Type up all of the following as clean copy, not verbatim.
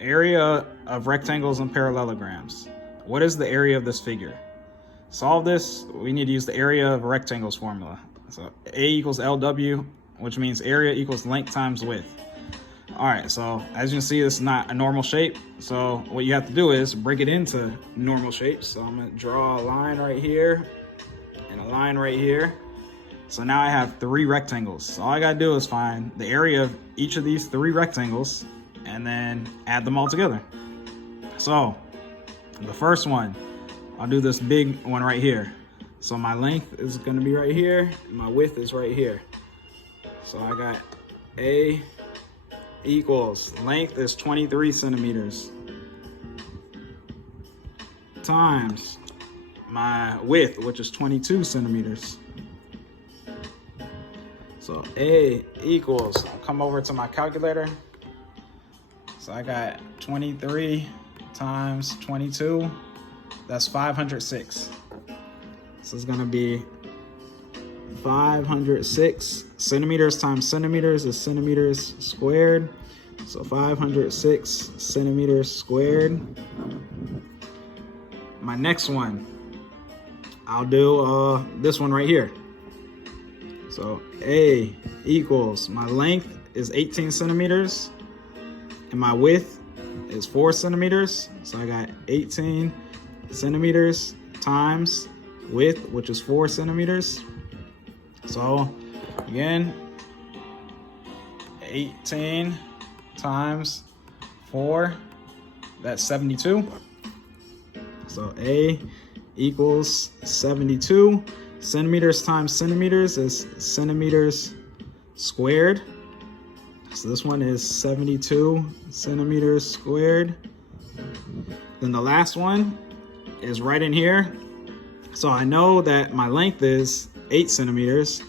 Area of rectangles and parallelograms. What is the area of this figure? Solve this, we need to use the area of rectangles formula. So A equals LW, which means area equals length times width. All right, so as you can see, this is not a normal shape. So what you have to do is break it into normal shapes. So I'm gonna draw a line right here and a line right here. So now I have 3 rectangles. So all I gotta do is find the area of each of these 3 rectangles and then add them all together. So the first one, I'll do this big one right here. So my length is gonna be right here, and my width is right here. So I got A equals, length is 23 centimeters, times my width, which is 22 centimeters. So A equals, I'll come over to my calculator. So I got 23 times 22, that's 506. So it's gonna be 506 centimeters times centimeters is centimeters squared. So 506 centimeters squared. My next one, I'll do this one right here. So A equals, my length is 18 centimeters and my width is 4 centimeters. So I got 18 centimeters times width, which is 4 centimeters. So again, 18 times 4, that's 72. So A equals 72. Centimeters times centimeters is centimeters squared. So this one is 72 centimeters squared. Then the last one is right in here. So I know that my length is 8 centimeters,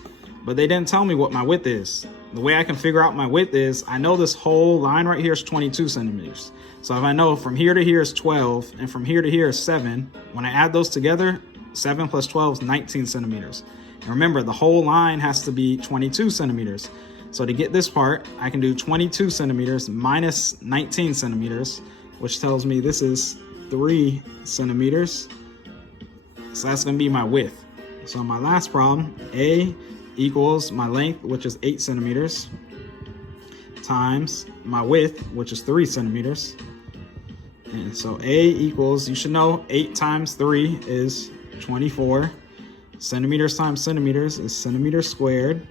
but they didn't tell me what my width is. The way I can figure out my width is, I know this whole line right here is 22 centimeters. So if I know from here to here is 12, and from here to here is 7, when I add those together, 7 plus 12 is 19 centimeters. And remember, the whole line has to be 22 centimeters. So to get this part, I can do 22 centimeters minus 19 centimeters, which tells me this is 3 centimeters. So that's gonna be my width. So my last problem, A equals my length, which is 8 centimeters, times my width, which is 3 centimeters. And so A equals, you should know 8 times 3 is 24. Centimeters times centimeters is centimeters squared.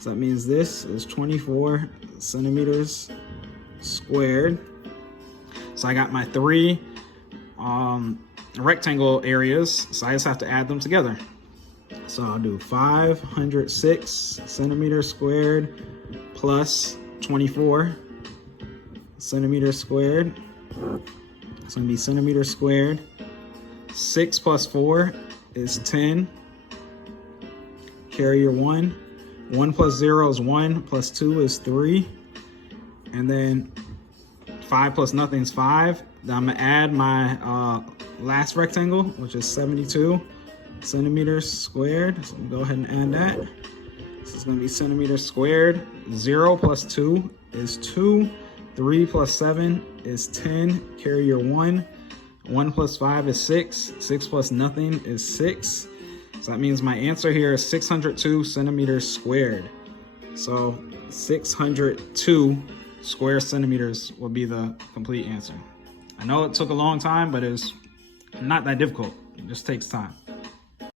So that means this is 24 centimeters squared. So I got my 3 rectangle areas, so I just have to add them together. So I'll do 506 centimeters squared plus 24 centimeters squared. It's gonna be centimeters squared. 6 plus 4 is 10. Carry your 1. 1 plus 0 is 1, plus 2 is 3. And then 5 plus nothing is 5. Then I'm gonna add my last rectangle, which is 72 centimeters squared. So I'm gonna go ahead and add that. This is gonna be centimeters squared. 0 plus 2 is 2. 3 plus 7 is 10. Carry your 1. 1 plus 5 is 6. 6 plus nothing is 6. So that means my answer here is 602 centimeters squared. So 602 square centimeters will be the complete answer. I know it took a long time, but it's not that difficult. It just takes time.